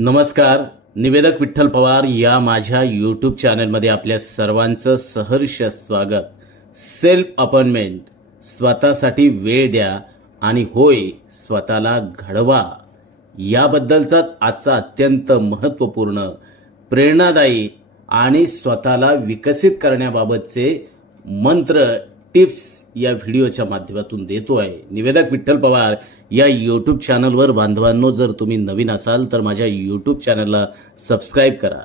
नमस्कार. निवेदक विठ्ठल पवार या माझ्या यूट्यूब चॅनलमध्ये आपल्या सर्वांचं सहर्ष स्वागत. सेल्फ अपॉइंटमेंट स्वतःसाठी वेळ द्या आणि होय स्वतःला घडवा. याबद्दलचाच आजचा अत्यंत महत्त्वपूर्ण प्रेरणादायी आणि स्वतःला विकसित करण्याबाबतचे मंत्र टिप्स या व्हिडिओच्या माध्यमातून देतो आहे. निवेदक विठ्ठल पवार या यूट्यूब चॅनलवर बांधवांनो जर तुम्ही नवीन असाल तर माझ्या यूट्यूब चॅनलला सबस्क्राईब करा.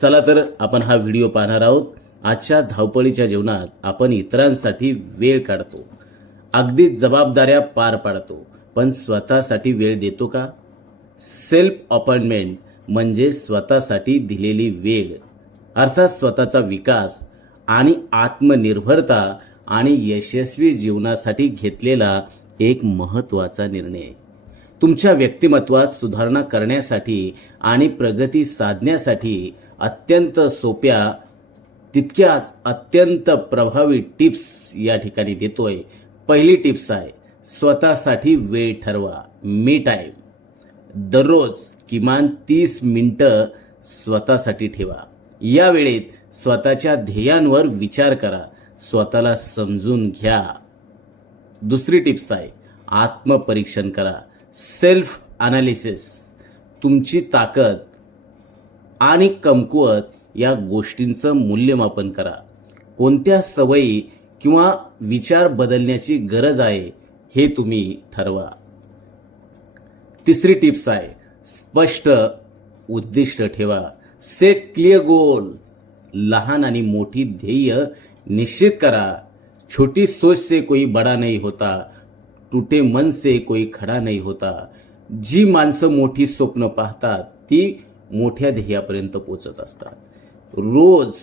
चला तर आपण हा व्हिडिओ पाहणार आहोत. आजच्या धावपळीच्या जीवनात आपण इतरांसाठी वेळ काढतो. अगदी जबाबदाऱ्या पार पाडतो. पण स्वतःसाठी वेळ देतो का? सेल्फ अपॉइंटमेंट म्हणजे स्वतःसाठी दिलेली वेळ. अर्थात स्वतःचा विकास आणि आत्मनिर्भरता आणि यशस्वी जीवनासाठी घेतलेला एक महत्त्वाचा निर्णय. तुमच्या व्यक्तिमत्वात सुधारणा करण्यासाठी आणि प्रगती साधण्यासाठी अत्यंत सोप्या तितक्याच अत्यंत प्रभावी टिप्स या ठिकाणी देतोय. पहिली टिप्स आहे स्वतःसाठी वेळ ठरवा. मी टाईम दररोज किमान तीस मिनटं स्वतःसाठी ठेवा. या वेळेत स्वतःच्या ध्येयांवर विचार करा. स्वतःला समजून घ्या. दुसरी टिप्स आहे आत्मपरीक्षण करा. सेल्फ अनालिसिस तुमची ताकद आणि कमकुवत या गोष्टींचं मूल्यमापन करा. कोणत्या सवयी किंवा विचार बदलण्याची गरज आहे हे तुम्ही ठरवा. तिसरी टिप्स आहे स्पष्ट उद्दिष्ट ठेवा. सेट क्लिअर गोल लहान आणि मोठी ध्येय निश्चित करा छोटी सोच से कोई बडा नाही होता टूटे मन से कोई खडा नाही होता। जी माणसं मोठी स्वप्न पाहतात ती मोठ्या ध्येयापर्यंत पोचत असतात. रोज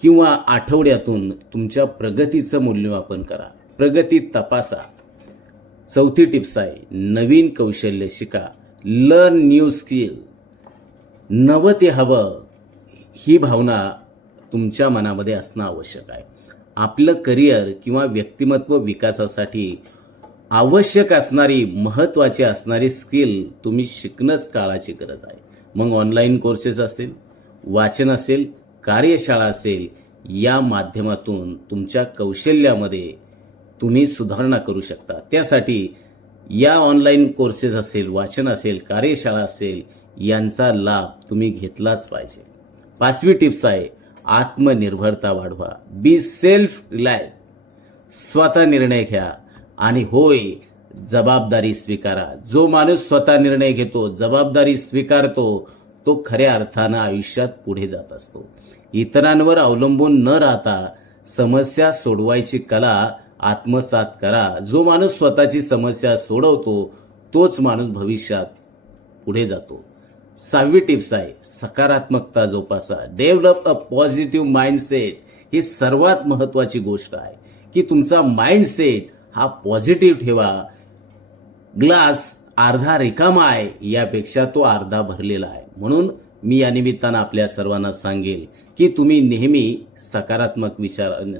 किंवा आठवड्यातून तुमच्या प्रगतीचं मूल्यमापन करा. प्रगती तपासा. चौथी टिप्स आहे नवीन कौशल्य शिका. लर्न न्यू स्किल नवं ते हवं ही भावना तुमच्या मनामध्ये असणं आवश्यक आहे. आपलं करिअर किंवा व्यक्तिमत्व विकासासाठी आवश्यक असणारी महत्त्वाची असणारी स्किल तुम्ही शिकणंच काळाची गरज आहे. मग ऑनलाईन कोर्सेस असेल वाचन असेल कार्यशाळा असेल या माध्यमातून तुमच्या कौशल्यामध्ये तुम्ही सुधारणा करू शकता. त्यासाठी या ऑनलाईन कोर्सेस असेल वाचन असेल कार्यशाळा असेल यांचा लाभ तुम्ही घेतलाच पाहिजे. पाचवी टिप्स आहे आत्मनिर्भरता वाढवा. बी सेल्फ रिलाय स्वतः निर्णय घ्या आणि होय जबाबदारी स्वीकारा. जो माणूस स्वतः निर्णय घेतो जबाबदारी स्वीकारतो तो खऱ्या अर्थानं आयुष्यात पुढे जात असतो. इतरांवर अवलंबून न राहता समस्या सोडवायची कला आत्मसात करा. जो माणूस स्वतःची समस्या सोडवतो तोच माणूस भविष्यात पुढे जातो. सहावी टिप्स आहे सकारात्मकता जोपासा. डेव्हलप अ पॉझिटिव्ह माइंडसेट ही सर्वात महत्त्वाची गोष्ट आहे. की तुमचा माइंडसेट हा पॉझिटिव्ह ठेवा. ग्लास अर्धा रिकामा आहे यापेक्षा तो अर्धा भरलेला आहे. म्हणून मी या निमित्तानं आपल्या सर्वांना सांगेल की तुम्ही नेहमी सकारात्मक विचारानं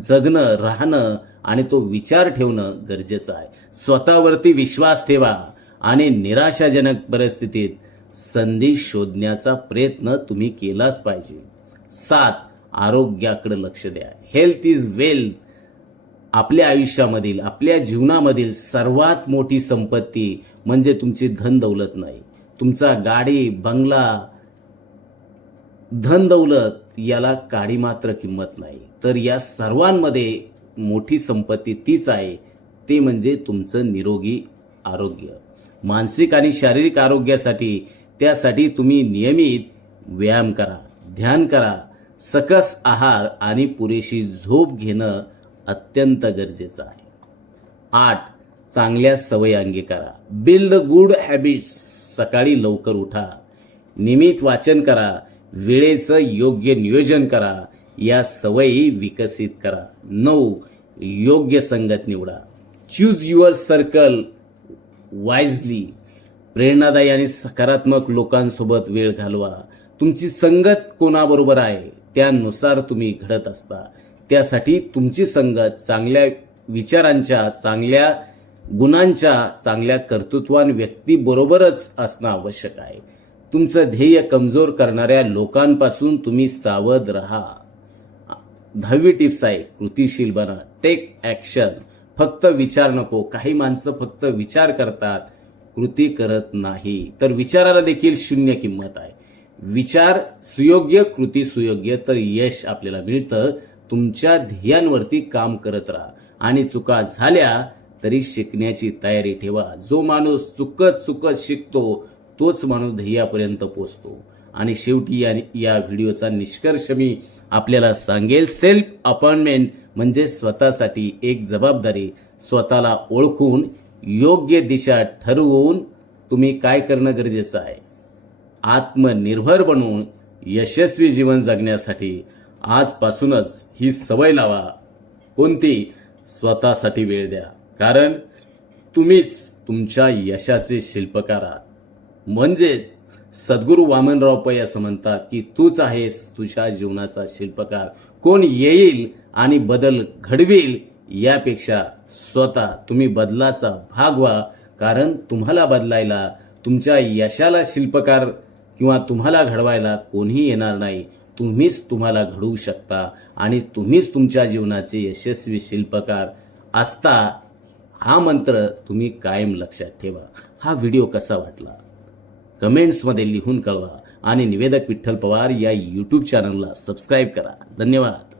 जगणं राहणं आणि तो विचार ठेवणं गरजेचं आहे. स्वतःवरती विश्वास ठेवा आणि निराशाजनक परिस्थितीत संधी शोधण्याचा प्रयत्न तुम्ही केलाच पाहिजे. सात आरोग्याकडे लक्ष द्या. हेल्थ इज वेल्थ आपल्या आयुष्यामधील आपल्या जीवनामधील सर्वात मोठी संपत्ती म्हणजे तुमची धन दौलत नाही. तुमचा गाडी बंगला धन दौलत याला काडी मात्र किंमत नाही. तर या सर्वांमध्ये मोठी संपत्ती तीच आहे. ते म्हणजे तुमचं निरोगी आरोग्य. मानसिक आणि शारीरिक आरोग्यासाठी त्यासाठी तुम्ही नियमित व्यायाम करा ध्यान करा सकस आहार आणि पुरेशी झोप घेणं अत्यंत गरजेचं आहे. आठ चांगल्या सवयी अंगीकारा बिल्ड गुड हॅबिट्स सकाळी लवकर उठा. नियमित वाचन करा. वेळेचं योग्य नियोजन करा. या सवयी विकसित करा. नऊ योग्य संगत निवडा. चूज युअर सर्कल वाईजली प्रेरणादायी आणि सकारात्मक लोकांसोबत वेळ घालवा. तुमची संगत कोणाबरोबर आहे त्यानुसार तुम्ही घडत असता. त्यासाठी तुमची संगत चांगल्या विचारांच्या चांगल्या गुणांच्या चांगल्या कर्तृत्वान व्यक्तीबरोबरच असणं आवश्यक आहे. तुमचं ध्येय कमजोर करणाऱ्या लोकांपासून तुम्ही सावध राहा. दहावी टिप्स आहे कृतिशील बना. टेक ॲक्शन फक्त विचार नको. काही माणसं फक्त विचार करतात. कृती करत नाही. तर विचाराला देखील शून्य किंमत आहे. विचार सुयोग्य कृती सुयोग्य तर यश आपल्याला मिळतं. तुमच्या ध्येयांवरती काम करत राहा. आणि चुका झाल्या तरी शिकण्याची तयारी ठेवा. जो माणूस चुकत चुकत शिकतो तोच माणूस ध्येयापर्यंत पोचतो. आणि शेवटी या या व्हिडिओचा निष्कर्ष मी आपल्याला सांगेल. सेल्फ अपॉइंटमेंट म्हणजे स्वतःसाठी एक जबाबदारी. स्वतःला ओळखून योग्य दिशा ठरवून तुम्ही काय करणं गरजेचं आहे? आत्मनिर्भर बनून यशस्वी जीवन जगण्यासाठी आजपासूनच ही सवय लावा. कोणती? स्वतःसाठी वेळ द्या. कारण तुम्हीच तुमच्या यशाचे शिल्पकार आहात. म्हणजेच सद्गुरू वामनराव पै असं म्हणतात की तूच आहेस तुझ्या जीवनाचा शिल्पकार. कोण येईल आणि बदल घडवेल यापेक्षा स्वतः तुम्ही बदलाचा भाग व्हा. कारण तुम्हाला बदलायला तुमच्या यशाला शिल्पकार किंवा तुम्हाला घडवायला कोणीही येणार नाही. तुम्हीच तुम्हाला घडवू शकता आणि तुम्हीच तुमच्या जीवनाचे यशस्वी शिल्पकार असता हा मंत्र तुम्ही कायम लक्षात ठेवा. हा व्हिडिओ कसा वाटला? कमेंट्समध्ये लिहून कळवा आणि निवेदक विठ्ठल पवार या यूट्यूब चॅनलला सबस्क्राईब करा. धन्यवाद.